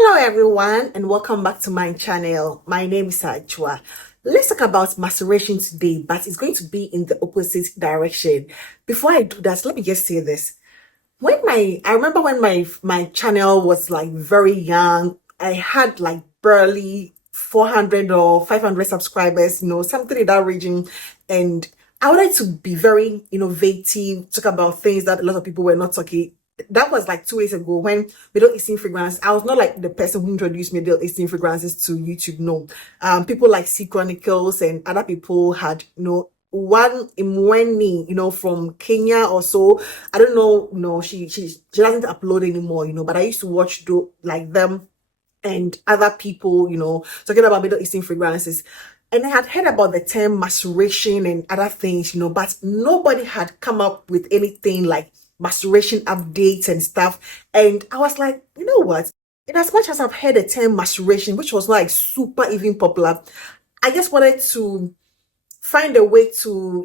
Hello everyone and welcome back to my channel. My name is Ajwa. Let's talk about maceration today, but it's going to be in the opposite direction. Before I do that, let me just say this. I remember when my channel was like very young, I had like barely 400 or 500 subscribers, something in that region. And I wanted to be very innovative, talk about things that a lot of people were not talking. That was like 2 years ago when Middle Eastern fragrance. I was not like the person who introduced Middle Eastern fragrances to YouTube. No, people like C Chronicles and other people had one Imweni, from Kenya or so. I don't know. No, she doesn't upload anymore. But I used to watch like them and other people, talking about Middle Eastern fragrances. And I had heard about the term maceration and other things, but nobody had come up with anything like maceration updates and stuff. And I was like, you know what? In as much as I've heard the term maceration, which was not like super even popular, I just wanted to find a way to,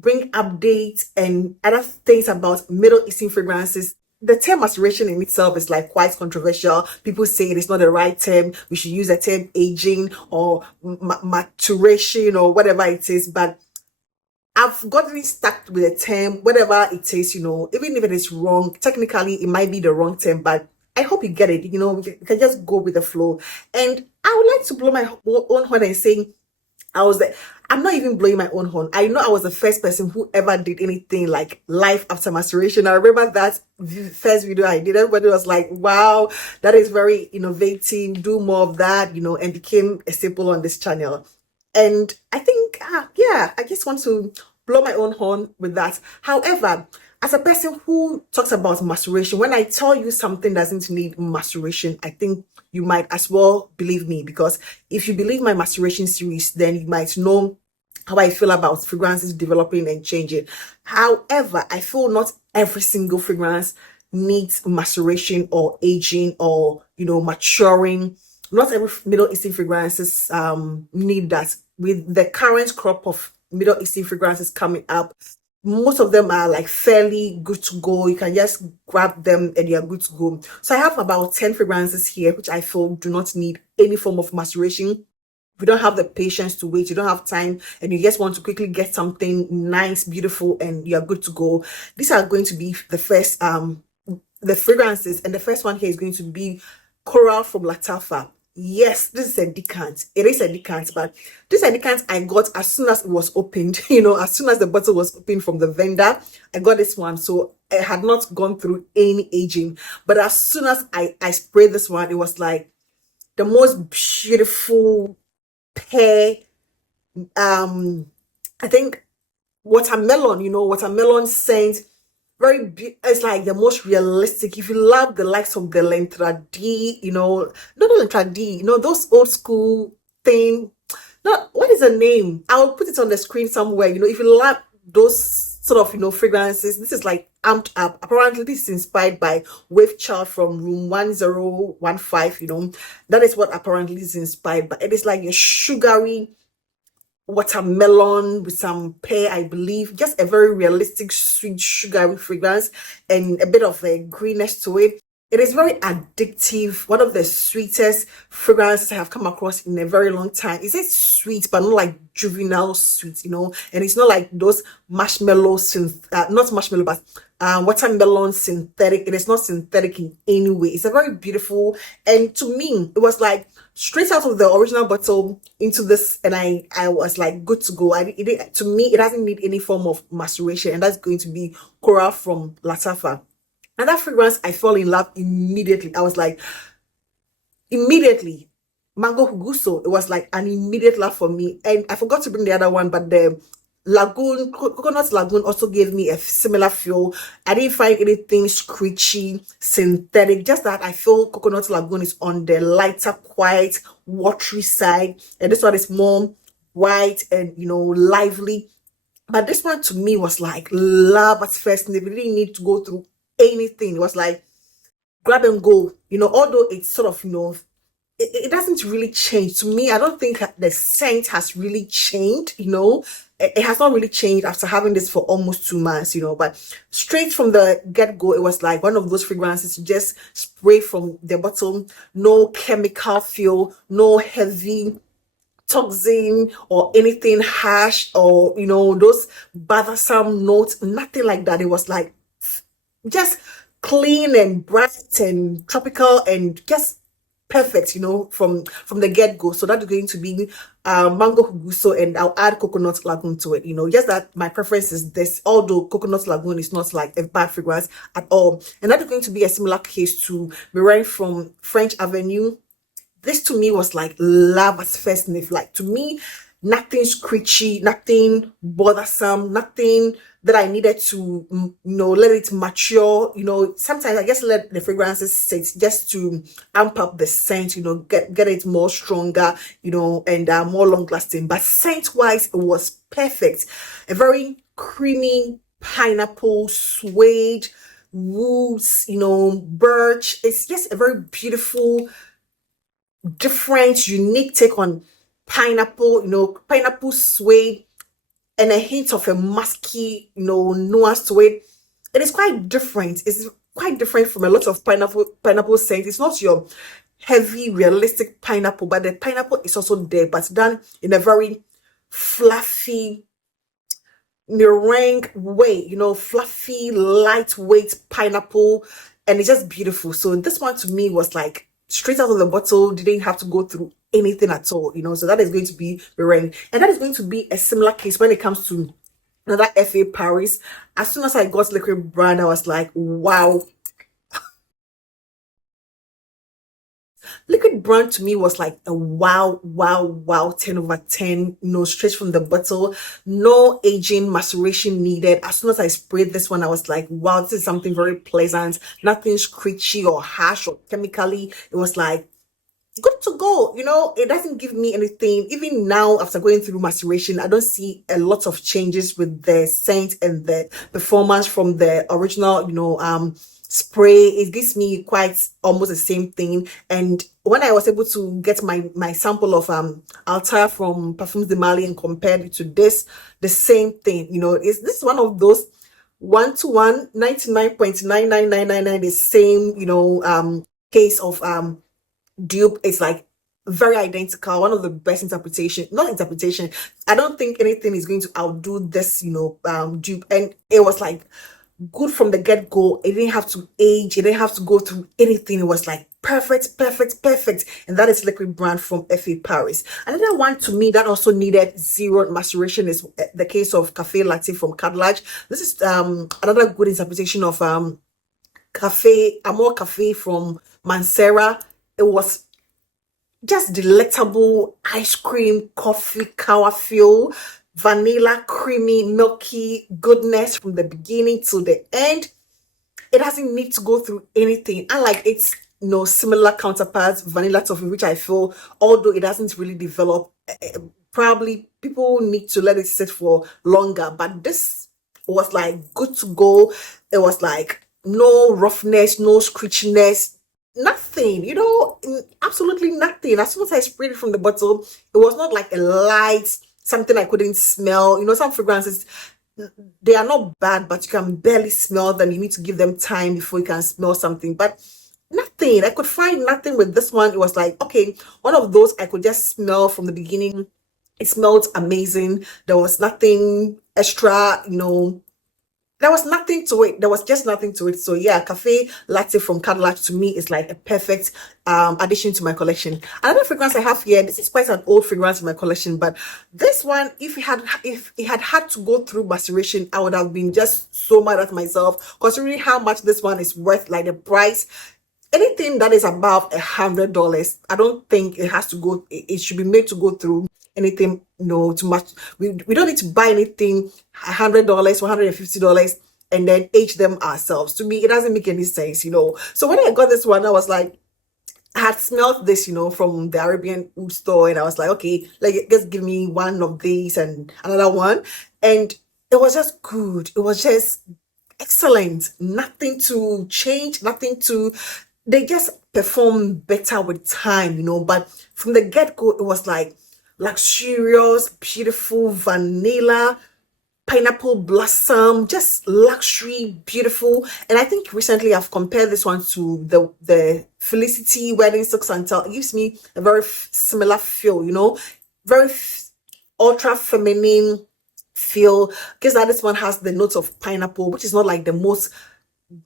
bring updates and other things about Middle Eastern fragrances. The term maceration in itself is like quite controversial. People say it is not the right term. We should use the term aging or maturation or whatever it is. But I've gotten stuck with the term, whatever it is, even if it is wrong, technically it might be the wrong term, but I hope you get it. We can just go with the flow. And I would like to blow my own horn and saying, I'm not even blowing my own horn. I know I was the first person who ever did anything like life after maceration. I remember that first video I did. Everybody was like, wow, that is very innovative. Do more of that, and became a staple on this channel. And I think, I just want to blow my own horn with that. However, as a person who talks about maceration, when I tell you something doesn't need maceration, I think you might as well believe me, because if you believe my maceration series, then you might know how I feel about fragrances developing and changing. However, I feel not every single fragrance needs maceration or aging or, maturing. Not every Middle Eastern fragrances need that. With the current crop of Middle Eastern fragrances coming up, most of them are like fairly good to go. You can just grab them and you're good to go. So I have about 10 fragrances here which I feel do not need any form of maceration. If you don't have the patience to wait, you don't have time, and you just want to quickly get something nice, beautiful, and you're good to go, these are going to be the first the fragrances. And the first one here is going to be Coral from Latafa. Yes, this is a decant. It is a decant, but this is a decant I got as soon as it was opened. As soon as the bottle was opened from the vendor, I got this one. So it had not gone through any aging. But as soon as I sprayed this one, it was like the most beautiful pear. I think watermelon. Watermelon scent. It's like the most realistic. If you love the likes of the Lentradi, not the Lentradi, those old school thing. What is the name? I'll put it on the screen somewhere. If you love those sort of, fragrances, this is like amped up. Apparently, this is inspired by Wave Child from room 1015, that is what apparently is inspired by. It is like a sugary watermelon with some pear, I believe. Just a very realistic, sweet, sugary fragrance and a bit of a greenness to it. It is very addictive. One of the sweetest fragrances I have come across in a very long time. It's sweet, but not like juvenile sweet, and it's not like those marshmallow, not marshmallow, but watermelon synthetic. It is not synthetic in any way. It's a very beautiful, and to me, it was like straight out of the original bottle into this, and I was like good to go. To me, it doesn't need any form of maceration, and that's going to be Coral from Latafa. And that fragrance, I fell in love immediately. I was like, immediately. Mango Huguso, it was like an immediate love for me. And I forgot to bring the other one, but the Lagoon, Coconut Lagoon also gave me a similar feel. I didn't find anything screechy, synthetic, just that I feel Coconut Lagoon is on the lighter, quiet, watery side. And this one is more white and, lively. But this one to me was like love at first. And they really need to go through anything. It was like grab and go, although it's sort of, it doesn't really change. To me, I don't think the scent has really changed, it has not really changed after having this for almost 2 months, but straight from the get-go, it was like one of those fragrances you just spray from the bottle. No chemical feel, no heavy toxin or anything harsh, or those bothersome notes, nothing like that. It was like just clean and bright and tropical and just perfect, from the get-go. So that's going to be mango huguso, and I'll add coconut lagoon to it. Just that my preference is this, although coconut lagoon is not like a bad fragrance at all. And that is going to be a similar case to Mireille from French Avenue. This to me was like love at first sniff. Like, to me, nothing screechy, nothing bothersome, nothing that I needed to, let it mature. Sometimes I just let the fragrances sit just to amp up the scent, get it more stronger, and more long lasting. But scent wise, it was perfect. A very creamy pineapple, suede, woods, birch. It's just a very beautiful, different, unique take on pineapple, pineapple suede, and a hint of a musky, nuance to it. It is quite different. It's quite different from a lot of pineapple scents. It's not your heavy, realistic pineapple, but the pineapple is also there, but done in a very fluffy, meringue way, fluffy, lightweight pineapple, and it's just beautiful. So this one to me was like straight out of the bottle, didn't have to go through anything at all, so that is going to be meringue. And that is going to be a similar case when it comes to another FA Paris. As soon as I got Liquid Brand, I was like, wow. Liquid Brand to me was like a wow, wow, wow, 10 over 10, straight from the bottle, no aging, maceration needed. As soon as I sprayed this one, I was like, wow, this is something very pleasant, nothing screechy or harsh or chemically. It was like, good to go. It doesn't give me anything. Even now, after going through maceration, I don't see a lot of changes with the scent and the performance from the original, spray. It gives me quite almost the same thing. And when I was able to get my sample of Altair from Parfums de Mali and compared it to this, the same thing, is this one of those 1-to-1, 99.99999, the same, case of dupe. It's like very identical, one of the best not interpretation. I don't think anything is going to outdo this, dupe. And it was like good from the get-go. It didn't have to age, it didn't have to go through anything. It was like perfect, perfect, perfect. And that is Liquid Brand from FA Paris. Another one to me that also needed zero maceration is the case of Cafe Latte from Cadillac. This is another good interpretation of Amor Cafe from Mancera. It was just delectable ice cream, coffee, cow feel, vanilla, creamy, milky goodness from the beginning to the end. It doesn't need to go through anything. Unlike its similar counterparts, Vanilla Toffee, which I feel, although it doesn't really develop, probably people need to let it sit for longer. But this was like good to go. It was like no roughness, no screechiness, nothing, absolutely nothing. As soon as I sprayed it from the bottle, it was not like a light, something I couldn't smell. Some fragrances, they are not bad, but you can barely smell them. You need to give them time before you can smell something. But nothing, I could find nothing with this one. It was like, okay, one of those I could just smell from the beginning. It smelled amazing. There was nothing extra, there was nothing to it. There was just nothing to it. So yeah, Cafe Latte from Cadillac to me is like a perfect addition to my collection. Another fragrance I have here, this is quite an old fragrance in my collection, but this one, if it had to go through maceration, I would have been just so mad at myself, considering how much this one is worth, like the price. Anything that is above $100, I don't think it has to go. It should be made to go through anything, too much. We don't need to buy anything $100, $150, and then age them ourselves. To me, it doesn't make any sense, So when I got this one, I was like, I had smelled this, from the Arabian wood store, and I was like, okay, just give me one of these and another one. And it was just good. It was just excellent. Nothing to change, they just perform better with time, But from the get-go, it was like luxurious, beautiful vanilla, pineapple blossom, just luxury, beautiful. And I think recently I've compared this one to the Felicity Wedding Silk and Tell. It gives me a very similar feel, you know, very ultra feminine feel. Guess that this one has the notes of pineapple, which is not like the most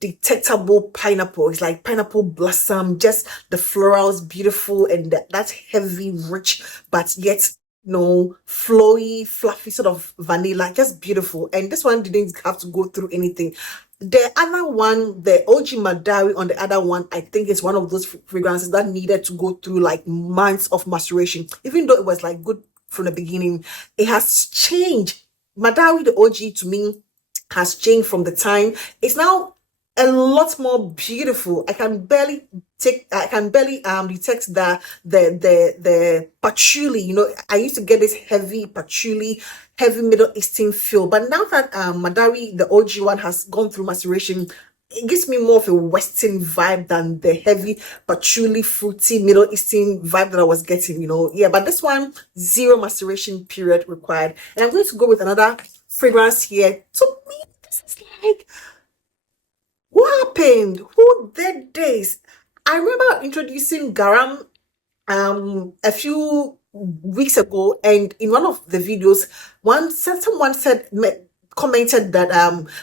detectable pineapple. It's like pineapple blossom, just the florals beautiful, and that heavy, rich, but yet no flowy, fluffy sort of vanilla, just beautiful. And this one didn't have to go through anything. The other one, the OG Madawi on the other one, I think it's one of those fragrances that needed to go through like months of maceration. Even though it was like good from the beginning, it has changed. Madawi, the OG, to me, has changed from the time. It's now a lot more beautiful. I can barely detect the patchouli. You know, I used to get this heavy patchouli, heavy Middle Eastern feel, but now that Madawi, the OG one, has gone through maceration, it gives me more of a Western vibe than the heavy patchouli, fruity Middle Eastern vibe that I was getting, you know. Yeah, but this one, zero maceration period required. And I'm going to go with another fragrance here. To me, this is like, what happened? Who did this? I remember introducing garam a few weeks ago, and in one of the videos, someone commented that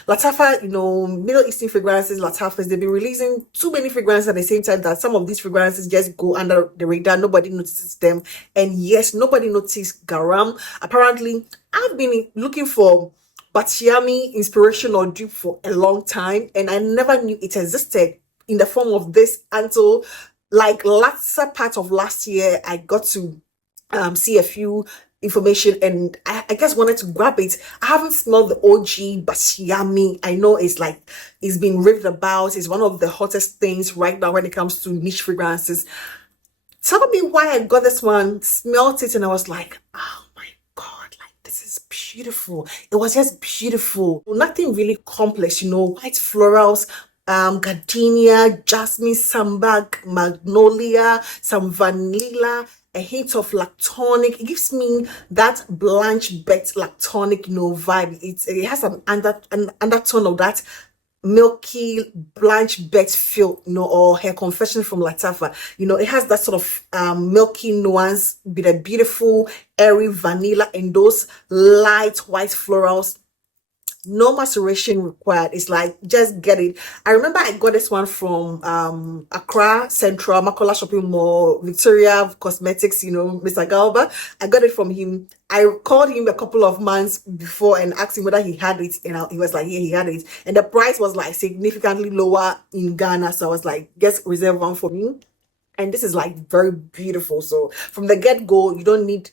Latafa, you know, Middle Eastern fragrances, Latafas, they've been releasing too many fragrances at the same time that some of these fragrances just go under the radar. Nobody notices them. And yes, nobody noticed garam. Apparently, I've been looking for Batiami inspiration or dupe for a long time, and I never knew it existed in the form of this until like latter part of last year. I got to see a few information, and I just wanted to grab it. I haven't smelled the OG Batiami. I know it's like it's been raved about. It's one of the hottest things right now when it comes to niche fragrances. Tell me why I got this one, smelled it, and I was like, oh my God, like this is beautiful. It was just beautiful. Nothing really complex, you know, white florals, gardenia, jasmine, sambac, magnolia, some vanilla, a hint of lactonic. It gives me that Blanche Bet lactonic, you know, vibe. It has an undertone of that milky Blanche Bet feel, you know, or her confession from Latafa. You know, it has that sort of milky nuance with a beautiful airy vanilla and those light white florals. No maceration required. It's like just get it. I remember I got this one from Accra Central Makola Shopping Mall, Victoria Cosmetics, you know, Mr. Galba. I got it from him. I called him a couple of months before and asked him whether he had it, and he was like, yeah, he had it, and the price was like significantly lower in Ghana. So I was like, just reserve one for me. And this is like very beautiful. So from the get-go, you don't need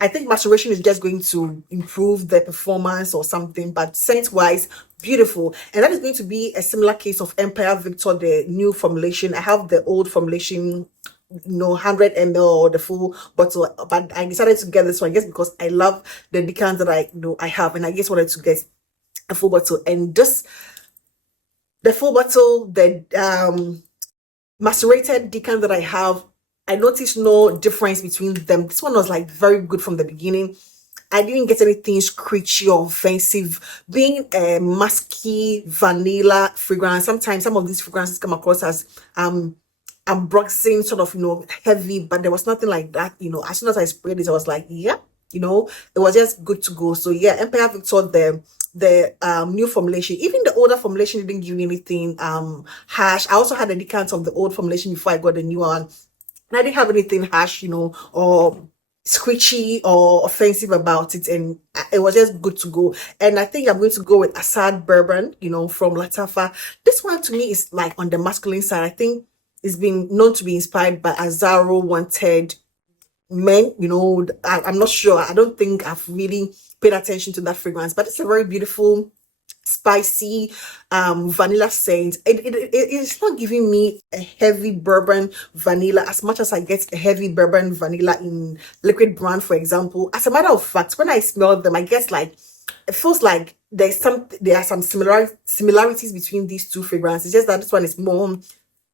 I think maceration is just going to improve the performance or something, but scent wise, beautiful. And that is going to be a similar case of Empire Victor, the new formulation. I have the old formulation, you know, 100 ml or the full bottle, but I decided to get this one just because I love the decants that I have, and I just wanted to get a full bottle. And just the full bottle, the macerated decant that I have, I noticed no difference between them. This one was like very good from the beginning. I didn't get anything screechy or offensive. Being a musky vanilla fragrance, sometimes some of these fragrances come across as ambroxine, sort of, you know, heavy, but there was nothing like that. You know, as soon as I sprayed it, I was like, yeah, you know, it was just good to go. So yeah, Empire Victor, the new formulation, even the older formulation didn't give me anything harsh. I also had a decant of the old formulation before I got the new one. And I didn't have anything harsh, you know, or screechy or offensive about it, and it was just good to go. And I think I'm going to go with Assad Bourbon, you know, from Latafa. This one to me is like on the masculine side. I think it's been known to be inspired by Azaro Wanted Men, you know. I'm not sure. I don't think I've really paid attention to that fragrance, but it's a very beautiful spicy vanilla scent. It's not giving me a heavy bourbon vanilla as much as I get a heavy bourbon vanilla in Liquid Brand, for example. As a matter of fact, when I smell them, I guess like it feels like there are some similarities between these two fragrances. Just that this one is more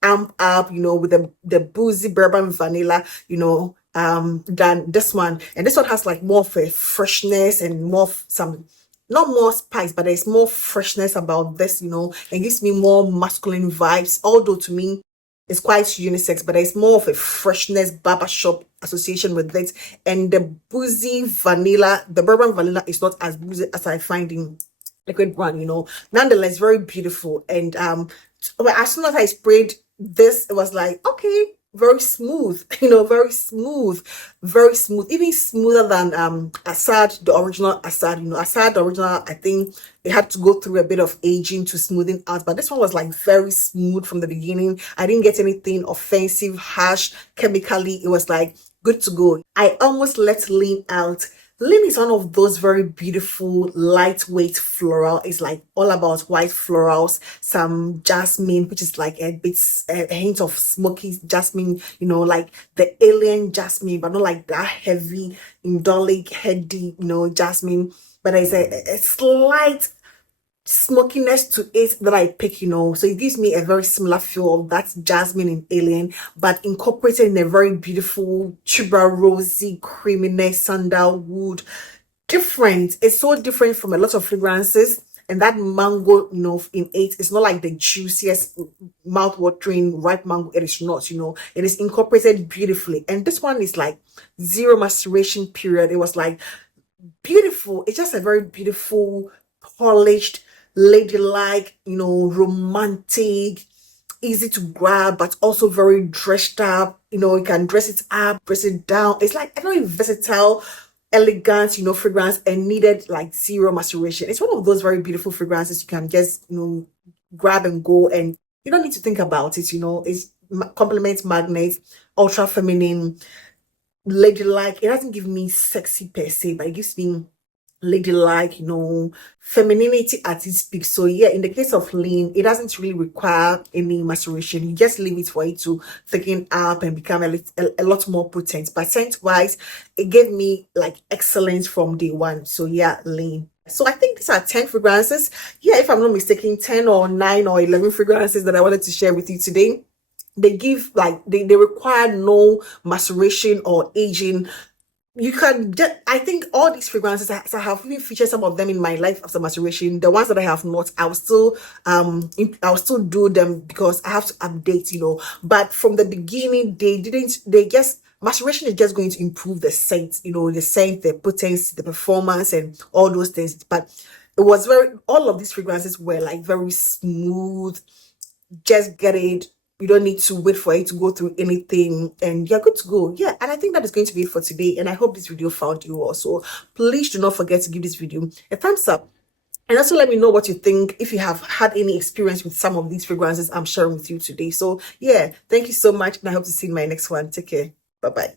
amp up, you know, with the boozy bourbon vanilla, you know, than this one. And this one has like more of a freshness and more of some, not more spice, but there's more freshness about this, and gives me more masculine vibes. Although to me, it's quite unisex, but there's more of a freshness barbershop association with it. And the boozy vanilla, the bourbon vanilla is not as boozy as I find in liquid brand, nonetheless very beautiful. And well, as soon as I sprayed this, it was like, okay, very smooth, very smooth, even smoother than Assad, the original Assad. Assad the original, I think it had to go through a bit of aging to smoothing out, but this one was like very smooth from the beginning. I didn't get anything offensive, harsh, chemically. It was like good to go. I almost let lean out. Lynn is one of those very beautiful, lightweight floral. It's like all about white florals, some jasmine, which is like a hint of smoky jasmine, like the alien jasmine, but not like that heavy, indolic, heady, jasmine. But there's a slight smokiness to it that I pick, so it gives me a very similar feel of that jasmine in Alien, but incorporated in a very beautiful tuber rosy creaminess, sandalwood. Different. It's so different from a lot of fragrances. And that mango, in it, it's not like the juiciest, mouth-watering ripe mango. It is not, it is incorporated beautifully. And this one is like 0 maceration period. It was like beautiful. It's just a very beautiful, polished, ladylike, romantic, easy to grab, but also very dressed up. You can dress it up, dress it down. It's like a very versatile, elegant, fragrance, and needed like 0 maceration. It's one of those very beautiful fragrances you can just, grab and go, and you don't need to think about it. It's compliment magnet, ultra feminine, ladylike. It doesn't give me sexy per se, but it gives me ladylike, femininity at its peak. So yeah, in the case of lean, it doesn't really require any maceration. You just leave it for it to thicken up and become a lot more potent. But scent wise, it gave me like excellence from day one. So yeah, lean. So I think these are 10 fragrances. Yeah, if I'm not mistaken, 10 or 9 or 11 fragrances that I wanted to share with you today. They give like they require no maceration or aging. You can get, I think all these fragrances, I have even featured some of them in my life after maceration. The ones that I have not, I'll still do them because I have to update, but from the beginning, they just, maceration is just going to improve the scent, the scent, the potency, the performance, and all those things. But it was all of these fragrances were like very smooth, just get it. You don't need to wait for it to go through anything, and you're good to go. Yeah, and I think that is going to be it for today, and I hope this video found you also. Please do not forget to give this video a thumbs up, and also let me know what you think, if you have had any experience with some of these fragrances I'm sharing with you today. So yeah, thank you so much, and I hope to see you in my next one. Take care. Bye bye.